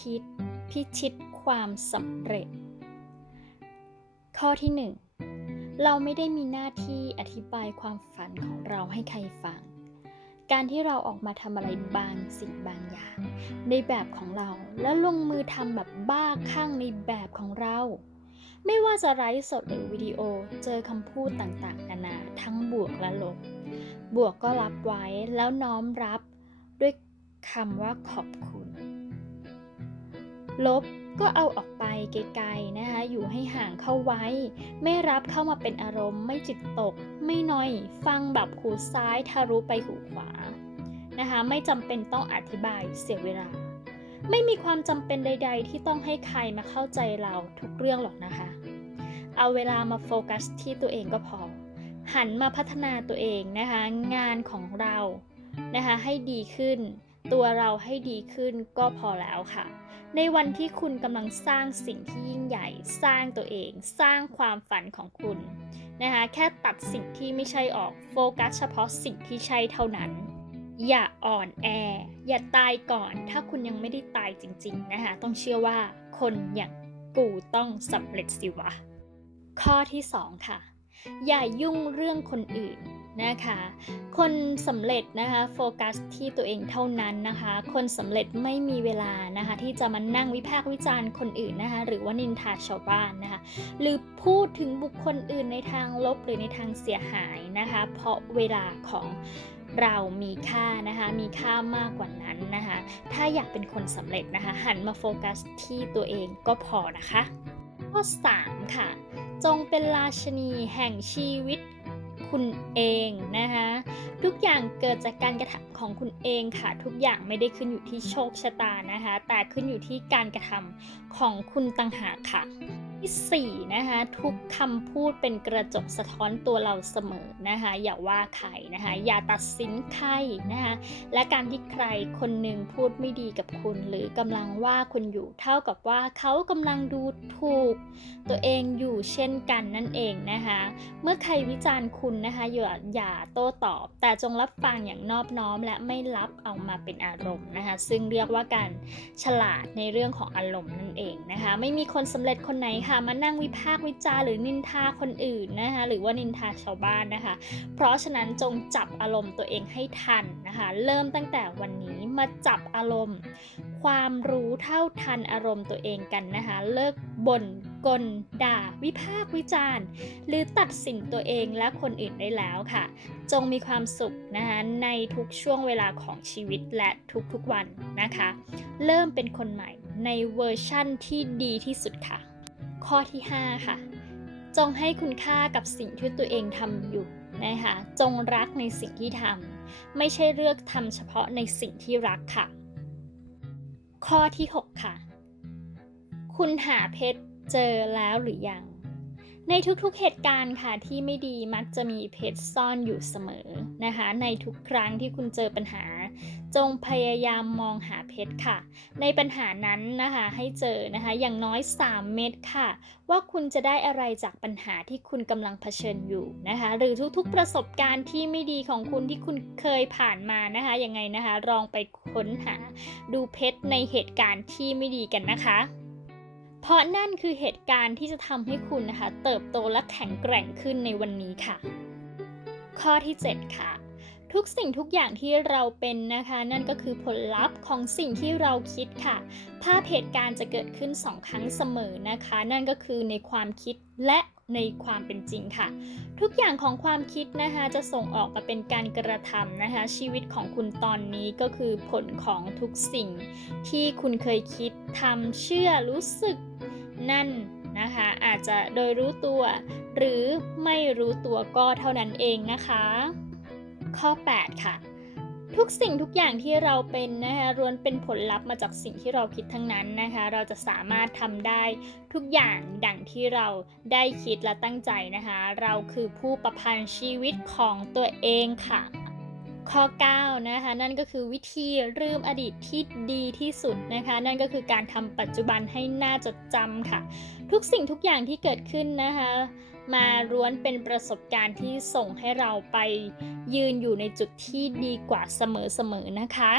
คิด พิชิตความสำเร็จ ข้อที่ 1 เราไม่ได้มีหน้าที่อธิบายความฝันของเราให้ใครฟัง การที่เราออกมาทำอะไรบางสิ่งบางอย่าง ในแบบของเราและลงมือทำแบบบ้าคลั่งในแบบของเรา ไม่ว่าจะไลฟ์สดหรือวิดีโอเจอคำพูดต่างๆ นานาทั้งบวกและลบบวกก็รับไว้แล้วน้อมรับด้วยคำว่าขอบคุณ ลบก็เอาออกไปไกลๆนะคะ อยู่ให้ห่างเข้าไว้ ไม่รับเข้ามาเป็นอารมณ์ ไม่จิตตก ไม่น้อย ฟังแบบหูซ้ายทะลุไปหูขวานะคะ ไม่จำเป็นต้องอธิบายเสียเวลา ไม่มีความจำเป็นใด ๆ ที่ต้องให้ใครมาเข้าใจเราทุกเรื่องหรอกนะคะ เอาเวลามาโฟกัสที่ตัวเองก็พอ หันมาพัฒนาตัวเองนะคะ งานของเรานะคะให้ดีขึ้น ตัวเราให้ดีขึ้นก็พอแล้วค่ะ ในวันที่คุณกำลังสร้างสิ่งที่ยิ่งใหญ่ สร้างตัวเอง สร้างความฝันของคุณนะคะแค่ตัดสิ่งที่ไม่ใช่ออกโฟกัสเฉพาะสิ่งที่ใช่เท่านั้น อย่าอ่อนแอ อย่าตายก่อน ถ้าคุณยังไม่ได้ตายจริงๆนะคะต้องเชื่อว่าคนอย่างกูต้องสำเร็จสิวะ ข้อที่ 2 ค่ะ อย่ายุ่งเรื่องคนอื่น นะคะคนสำเร็จนะคะโฟกัสที่ตัวเองเท่านั้นนะคะ คนสำเร็จไม่มีเวลานะคะที่จะมานั่งวิพากษ์วิจารณ์คนอื่นนะคะหรือว่านินทาชาวบ้านนะคะหรือพูดถึงบุคคลอื่นในทางลบหรือในทางเสียหายนะคะ เพราะเวลาของเรามีค่านะคะมีค่ามากกว่านั้นนะคะถ้าอยากเป็นคนสำเร็จนะคะหันมาโฟกัสที่ตัวเองก็พอนะคะข้อ3ค่ะ จงเป็นราชนีแห่งชีวิต คุณเองนะคะทุกอย่างเกิดจากการกระทำของคุณเองค่ะ ทุกอย่างไม่ได้ขึ้นอยู่ที่โชคชะตานะคะ แต่ขึ้นอยู่ที่การกระทำของคุณต่างหากค่ะ ที่4นะคะทุกคำพูดเป็นกระจกสะท้อนตัวเราเสมอนะคะอย่าว่าใครนะคะอย่าตัดสินใครนะคะและการที่ใครคนหนึ่งพูดไม่ดีกับคุณ หรือกำลังว่าคุณอยู่เท่ากับว่าเขากำลังดูถูก ตัวเองอยู่เช่นกันนั่นเองนะคะเมื่อใครวิจารณ์คุณนะคะอย่าอย่าโต้ตอบ แต่จงรับฟังอย่างนอบน้อม และไม่รับเอามาเป็นอารมณ์นะคะซึ่งเรียกว่าการฉลาดในเรื่องของอารมณ์นั่นเองนะคะไม่มีคนสำเร็จคนไหนค่ะมานั่งวิพากษ์วิจารณ์หรือนินทาคนอื่นนะคะหรือว่านินทาชาวบ้านนะคะ เพราะฉะนั้นจงจับอารมณ์ตัวเองให้ทันนะคะ เริ่มตั้งแต่วันนี้มาจับอารมณ์ ความรู้เท่าทันอารมณ์ตัวเองกันนะคะ เลิกบ่นกลด่า วิพากษ์วิจารณ์ หรือตัดสินตัวเองและคนอื่นได้แล้วค่ะ จงมีความสุขนะคะในทุกช่วงเวลาของชีวิตและทุกๆวันนะคะ เริ่มเป็นคนใหม่ในเวอร์ชั่นที่ดีที่สุดค่ะ ข้อที่ 5 ค่ะ จงให้คุณค่ากับสิ่งที่ตัวเองทำอยู่นะคะจงรักในสิ่งที่ทำไม่ใช่เลือกทำเฉพาะในสิ่งที่รักค่ะ ข้อที่ 6 ค่ะ คุณหาเพชรเจอแล้วหรือยัง ในทุกๆเหตุการณ์ค่ะที่ไม่ดีมักจะมีเพชรซ่อนอยู่เสมอนะคะ ในทุกครั้งที่คุณเจอปัญหา จงพยายามมองหาเพชรค่ะ ในปัญหานั้นนะคะให้เจอนะคะอย่างน้อย 3 เม็ดค่ะ ว่าคุณจะได้อะไรจากปัญหาที่คุณกำลังเผชิญอยู่นะคะ หรือทุกๆประสบการณ์ที่ไม่ดีของคุณที่คุณเคยผ่านมานะคะยังไงนะคะลองไปค้นหาดูเพชรในเหตุการณ์ที่ไม่ดีกันนะคะเพราะนั่นคือเหตุการณ์ที่จะทำให้คุณนะคะ เติบโตและแข็งแกร่งขึ้นในวันนี้ค่ะ ข้อที่ 7 ค่ะ ทุกสิ่งทุกอย่างที่เราเป็นนะคะ นั่นก็คือผลลัพธ์ของสิ่งที่เราคิดค่ะ ภาพเหตุการณ์จะเกิดขึ้นสองครั้งเสมอนะคะ นั่นก็คือในความคิดและในความเป็นจริงค่ะ ทุกอย่างของความคิดนะคะจะส่งออกมาเป็นการกระทำนะคะ ชีวิตของคุณตอนนี้ก็คือผลของทุกสิ่ง ที่คุณเคยคิดทำเชื่อรู้สึกนั่นนะคะ อาจจะโดยรู้ตัว หรือไม่รู้ตัวก็เท่านั้นเองนะคะ ข้อ 8 ค่ะ ทุกสิ่งทุกอย่างที่เราเป็นนะคะล้วนเป็นผลลัพธ์มาจากสิ่งที่เราคิดทั้งนั้นนะคะ เราจะสามารถทำได้ทุกอย่างดังที่เราได้คิดและตั้งใจนะคะ เราคือผู้ประพันธ์ชีวิตของตัวเองค่ะข้อ 9 นะคะ นั่นก็คือวิธีลืมอดีตที่ดีที่สุดนะคะ นั่นก็คือการทำปัจจุบันให้น่าจดจำค่ะ ทุกสิ่งทุกอย่างที่เกิดขึ้นนะคะ มาล้วนเป็นประสบการณ์ที่ส่งให้เราไปยืนอยู่ในจุดที่ดีกว่าเสมอๆนะคะ